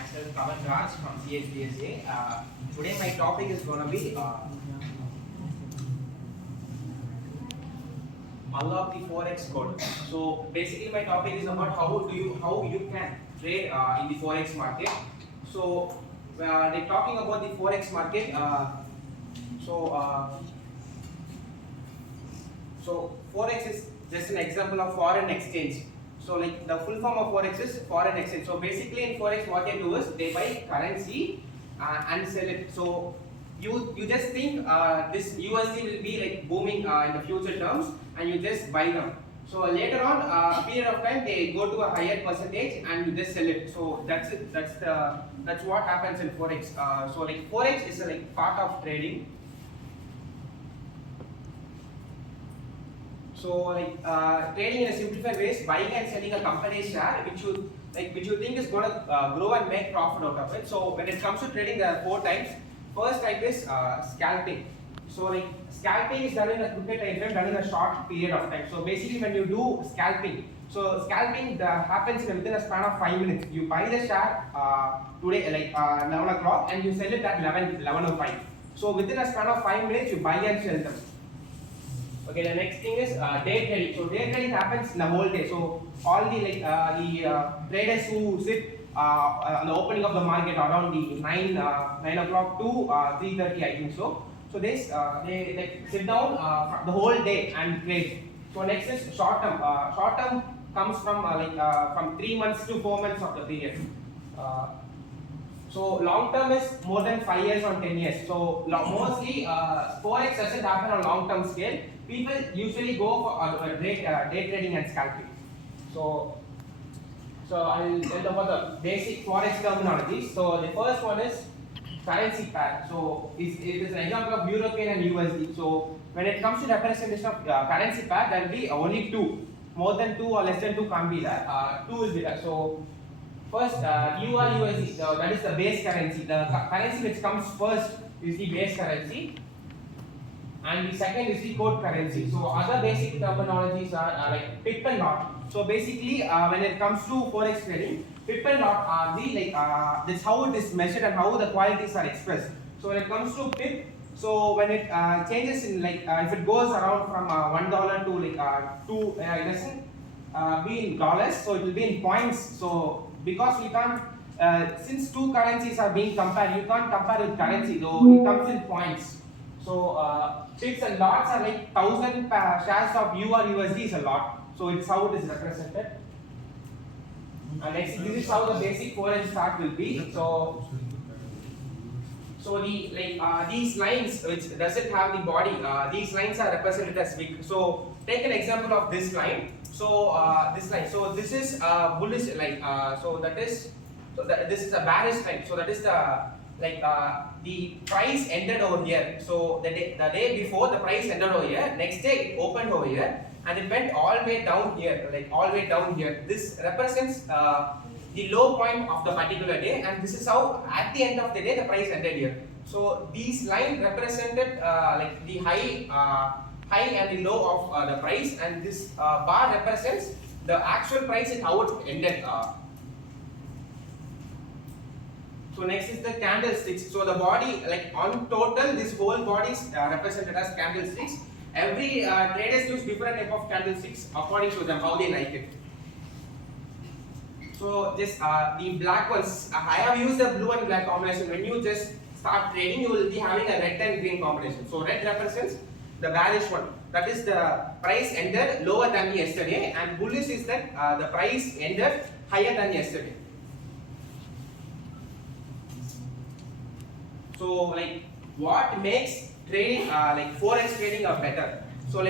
Myself N.kavinraj from CHDSA. Today my topic is going to be unlock the Forex code. So basically my topic is about how you can trade in the Forex market. So they're talking about the Forex market. So Forex is just an example of foreign exchange. So like the full form of Forex is foreign exchange. So basically in Forex what they do is they buy currency and sell it. So you just think this USD will be like booming in the future terms, and you just buy them. So later on a period of time they go to a higher percentage and you just sell it. So that's it. That's what happens in Forex. So like Forex is a like part of trading. So like trading in a simplified way is buying and selling a company's share which you think is going to grow and make profit out of it. So when it comes to trading, there are 4 types. First type is scalping. So like scalping is done in a quick time frame, done in a short period of time. So basically when you do scalping, so scalping happens within a span of 5 minutes. You buy the share today like 11 o'clock and you sell it at 11:05. So within a span of 5 minutes you buy and sell them. Okay, the next thing is day trading. So day trading happens in the whole day. So all the traders who sit on the opening of the market around the 9 o'clock to 3:30, I think so. So they like sit down the whole day and trade. So next is short term. Short term comes from from 3 months to 4 months of the period. So long term is more than 5 years or 10 years. So mostly Forex doesn't happen on long term scale. People usually go for day trading and scalping. So I'll tell about the basic Forex terminology. So the first one is currency pair. So it is an example of European and USD. So when it comes to representation of currency pair, there will be only 2. More than 2 or less than 2 can't be there. 2 is there. So first, USD, that is the base currency. The currency which comes first is the base currency, and the second is the code currency. So other basic terminologies are like pip and lot. So basically, when it comes to Forex trading, pip and lot are the that's how it is measured and how the qualities are expressed. So when it comes to pip, so when it changes in if it goes around from $1 to two, it doesn't be in dollars, so it will be in points. So because we can't, since 2 currencies are being compared, you can't compare with currency, though it comes in points. So pips and lots are like 1,000 shares of U or USD is a lot. So it's how it is represented. And next, this is how the basic Forex chart will be. So these lines which doesn't have the body, these lines are represented as wick. So take an example of this line. So this line. So this is bullish line. This is a bearish line. So that is the price ended over here. So the day before the price ended over here. Next day it opened over here and it went all the way down here, all the way down here. This represents the low point of the particular day, and this is how at the end of the day the price ended here. So these lines represented the high and the low of the price, and this bar represents the actual price and how it ended. So next is the candlesticks. So the body, on total, this whole body is represented as candlesticks. Every traders use different type of candlesticks according to them how they like it. So this the black ones, I have used the blue and black combination. When you just start trading, you will be having a red and green combination. So red represents the bearish one. That is the price ended lower than yesterday, and bullish is that the price ended higher than yesterday. So what makes trading Forex trading better? So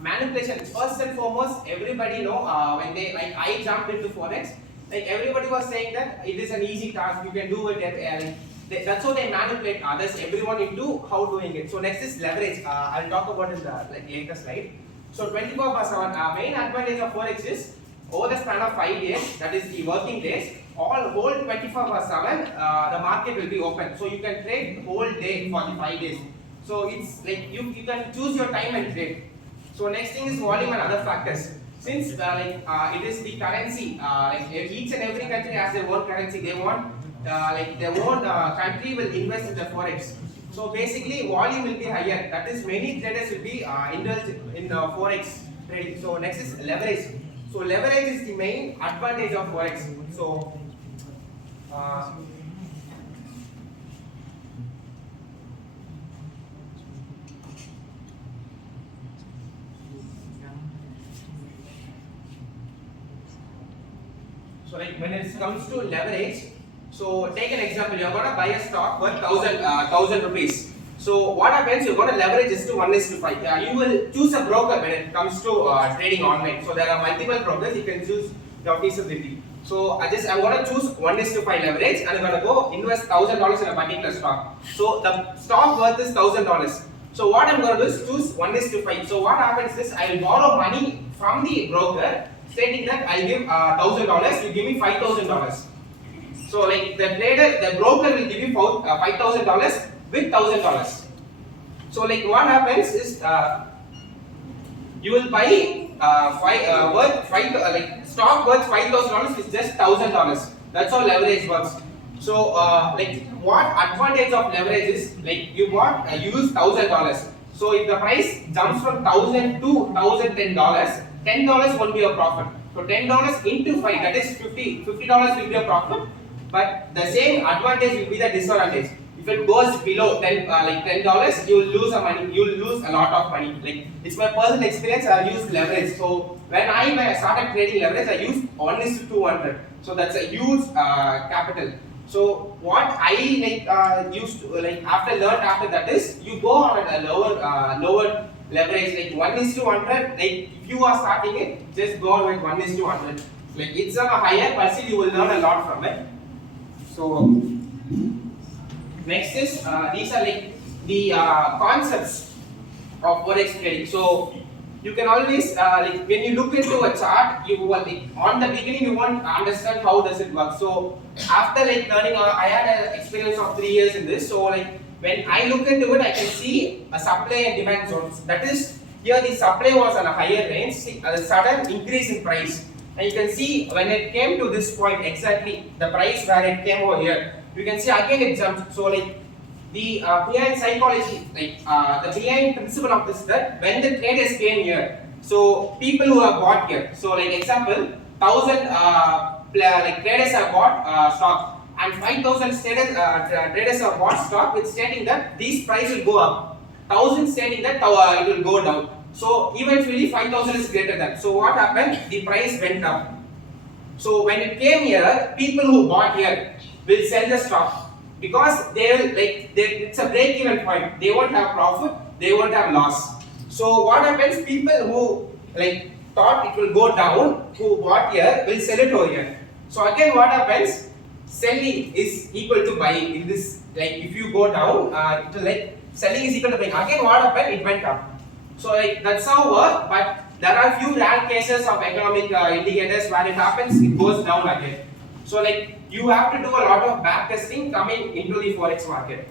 manipulation. First and foremost, everybody know when they I jumped into Forex, everybody was saying that it is an easy task, you can do it. That's how they manipulate others, everyone into how doing it. So next is leverage. I'll talk about in the later slide. So 24/7. Main advantage of Forex is over the span of 5 days, that is the working days, whole 24/7, the market will be open. So you can trade whole day for the 5 days. So it's you can choose your time and trade. So next thing is volume and other factors. since it is the currency, each and every country has their own currency. They want their own country will invest in the forex. So basically, volume will be higher. That is, many traders will be indulged in forex trading. So next is leverage. So leverage is the main advantage of forex. So so when it comes to leverage, so take an example. You are going to buy a stock worth 1000 rupees. So what happens? You're going to leverage this to 1:5. You will choose a broker when it comes to trading online. So there are multiple brokers. You can choose your feasibility. So I'm going to choose 1:5 leverage, and I'm going to go invest $1000 in a particular stock. So the stock worth is $1000. So what I'm going to do is choose 1:5. So what happens is I will borrow money from the broker, stating that I'll give $1000, you give me $5000. So the broker will give you $5000 with $1000. So what happens is you will buy stock worth $5000 with just $1000. That's how leverage works. So what advantage of leverage is, you use $1000. So if the price jumps from $1000 to $1010, $10 won't be a profit. So $10 into 5, that is $50 will be a profit. But the same advantage will be the disadvantage. If it goes below $10, you will lose you will lose a lot of money. It's my personal experience. I used leverage. So when I started trading leverage, I used 1:200. So that's a huge capital. So what I used to after that is, you go on a lower leverage, 1:100. If you are starting it, just go on with 1:100. It's on a higher, but still you will learn a lot from it. So next is these are the concepts of forex trading. So you can always when you look into a chart, you will on the beginning you won't understand how does it work. So after learning, I had an experience of 3 years in this. So when I look into it, I can see a supply and demand zones. That is, here the supply was on a higher range, a sudden increase in price. And you can see when it came to this point, exactly the price where it came over here, you can see again it jumped. So the behind psychology, the behind principle of this, that when the traders came here, so people who have bought here, so example, 1000 traders have bought stock, and 5000 traders have bought stock with stating that these price will go up, 1000 stating that it will go down. So eventually 5000 is greater than. So what happened? The price went up. So when it came here, people who bought here will sell the stock, because they will it's a break even point. They won't have profit, they won't have loss. So what happens? People who thought it will go down, who bought here, will sell it over here. So again what happens? Selling is equal to buying. In this, if you go down, it will selling is equal to buying. Again what happened? It went up. So that's how it works. But there are few rare cases of economic indicators where it happens, it goes down again. So you have to do a lot of back testing coming into the forex market.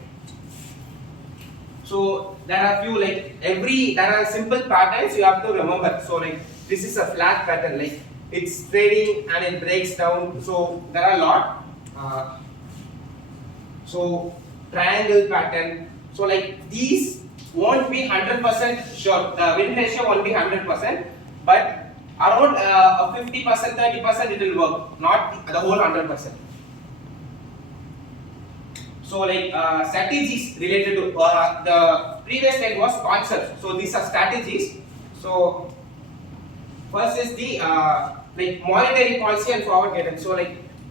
So there are few there are simple patterns you have to remember. So this is a flat pattern, it's trading and it breaks down. So there are a lot. So triangle pattern. So these won't be 100% sure. The win ratio won't be 100%, but around 50%, 30% it will work, not the whole 100%. So strategies related to the previous slide was concepts. So these are strategies. So first is the monetary policy and forward guidance. So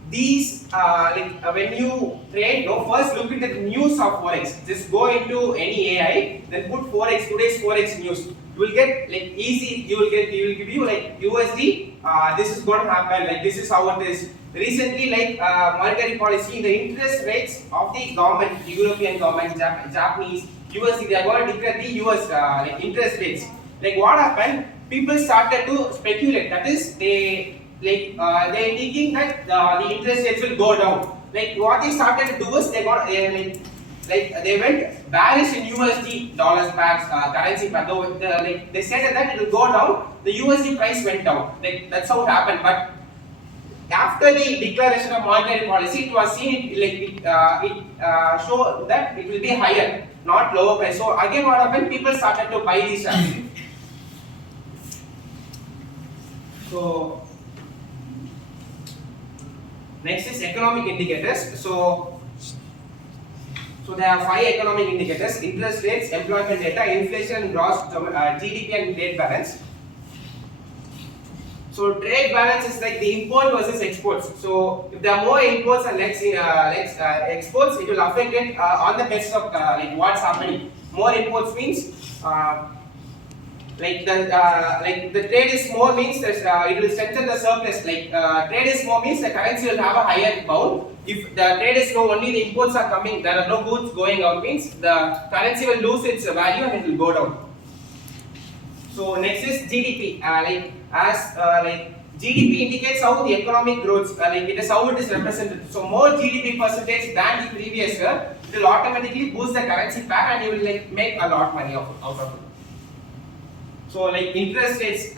these when you trade, first look into the news of forex. Just go into any AI, then put forex, today's forex news. You will get easy. You will give you USD. This is going to happen. This is how it is. Recently, monetary policy, the interest rates of the government, the European government, Japanese, USD, they are going to declare the US interest rates. What happened? People started to speculate. That is, they thinking that the interest rates will go down. What they started to do is they got like they went bearish in USD dollars pairs currency pair. Though like they said that it will go down, the USD price went down. Like that's how it happened. But after the declaration of monetary policy, it was seen it showed that it will be higher, not lower price. So again, what happened? People started to buy these shares. So next is economic indicators. So there are 5 economic indicators: interest rates, employment data, inflation, gross GDP, and trade balance. So trade balance is like the import versus exports. So if there are more imports and less exports, it will affect it on the basis of like what's happening. More imports means like the trade is more means it will strengthen the surplus. Like trade is more means the currency will have a higher bound. If the trade is low, only the imports are coming, there are no goods going out, means the currency will lose its value and it will go down. So next is GDP. Like GDP indicates how the economic growth, like it is how it is represented. So more GDP percentage than the previous year, it will automatically boost the currency pair and you will like make a lot of money out of it. So like interest rates,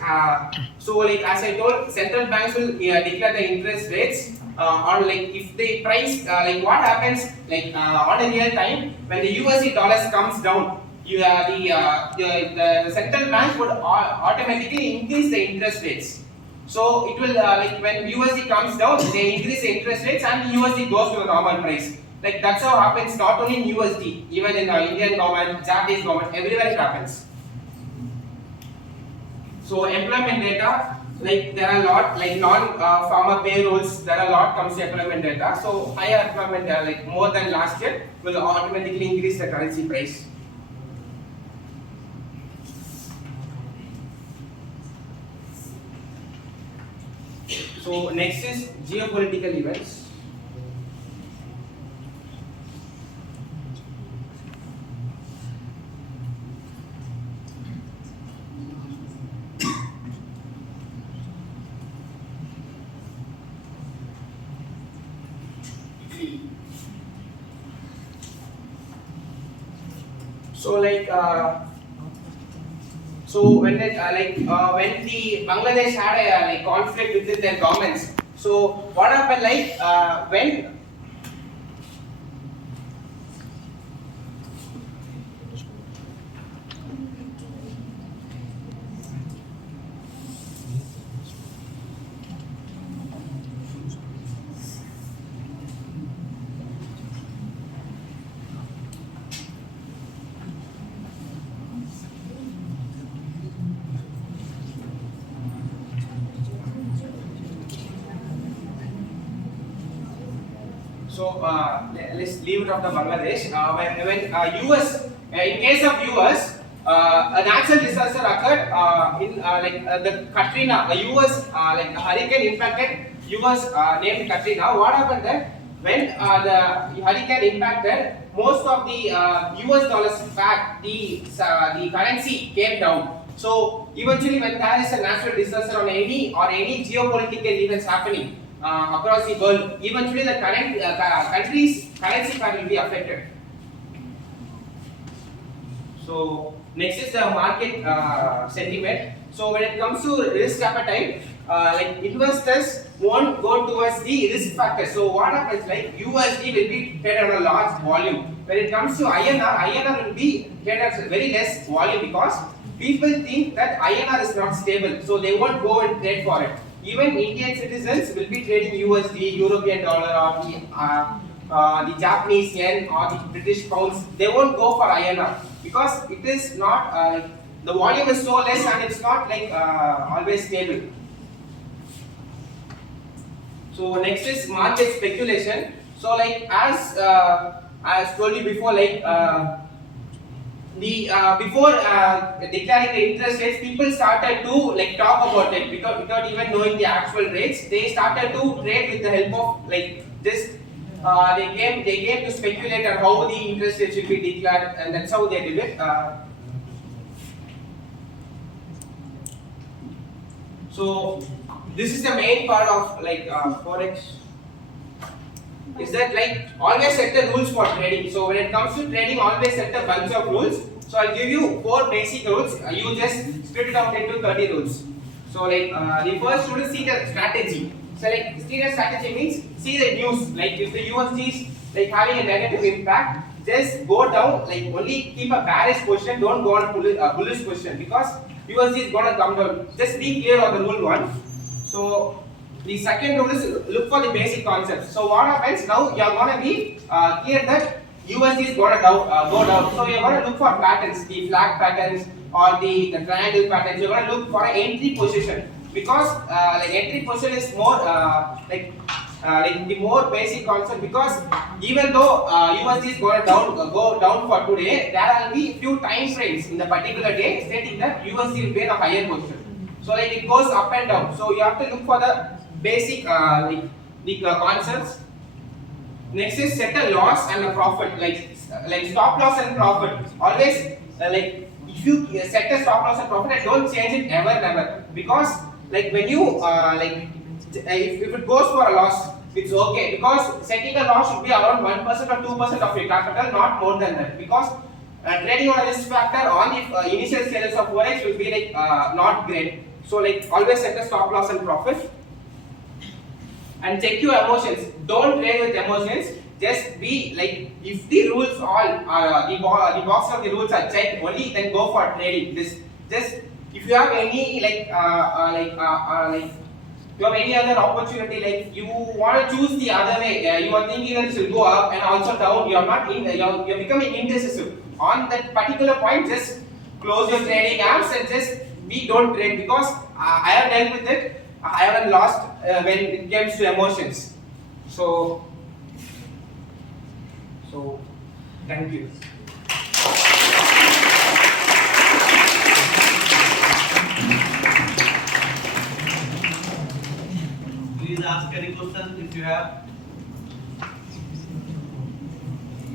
so like as I told, central banks will declare the interest rates on like if the price, like what happens like on a real time when the USD dollars comes down, the central bank would automatically increase the interest rates. So it will like when USD comes down, they increase the interest rates and USD goes to the normal price. Like that's how happens not only in USD, even in Indian government, Japanese government, everywhere it happens. So employment data, like there are a lot, like non-farmer payrolls, there are a lot comes to employment data. So higher employment, like more than last year, will automatically increase the currency price. So next is geopolitical events. So like so when it, when the Bangladesh had a like conflict within their governments, so what happened like when let's leave it off the Bangladesh. When US, in case of US, a natural disaster occurred in the Katrina, a US like a hurricane impacted US named Katrina. What happened there? When the hurricane impacted, most of the US dollars back, the currency came down. So eventually, when there is a natural disaster on any geopolitical events happening across the world, eventually the current country's currency pair will be affected. So next is the market sentiment. So when it comes to risk appetite, like investors won't go towards the risk factor. So what happens like USD will be traded on a large volume. When it comes to INR will be traded at very less volume because people think that INR is not stable, so they won't go and trade for it. Even Indian citizens will be trading USD, European dollar, or the Japanese yen or the British pounds. They won't go for INR because it is not the volume is so less and it's not like always stable. So next is market speculation. So like as I told you before, like before declaring the interest rates, people started to like talk about it because without even knowing the actual rates, they started to trade with the help of like this. They came to speculate on how the interest rates will be declared, and that's how they did it. So this is the main part of like Forex. is that like always set the rules for trading. So when it comes to trading, always set a bunch of rules. So I'll give you 4 basic rules. You just split it out into 30 rules. So like the first rule is see the strategy. So like see the strategy means see the news. Like if the USD is like having a negative impact, just go down. Like only keep a bearish position. Don't go on a bullish position because USD is gonna come down. Just be clear on the rule 1. So the second rule is look for the basic concepts. So what happens now? You are gonna be clear that USD is gonna go down. So you are gonna look for patterns, the flag patterns or the triangle patterns. You are gonna look for an entry position because like entry position is more like the more basic concept because even though USD is gonna go down for today, there will be few time frames in the particular day stating that USD will be in a higher position. So like it goes up and down. So you have to look for the basic like the concepts. Next is set a loss and a profit, like stop loss and profit. Always like if you set a stop loss and profit, and don't change it ever never because like when you like if it goes for a loss, it's okay because setting a loss should be around 1% or 2% of your capital, not more than that because trading on a risk factor on the initial stages of Forex will be like not great. So like always set a stop loss and profit. And check your emotions. Don't trade with emotions. Just be like, if the rules all the box of the rules are checked, only then go for trading. Just if you have any like you have any other opportunity, like you want to choose the other way, you are thinking that this will go up and also down. You are not in. You are becoming indecisive on that particular point. Just close your trading apps and just don't trade because I have dealt with it. I haven't lost when it comes to emotions. So thank you. Please ask any question if you have.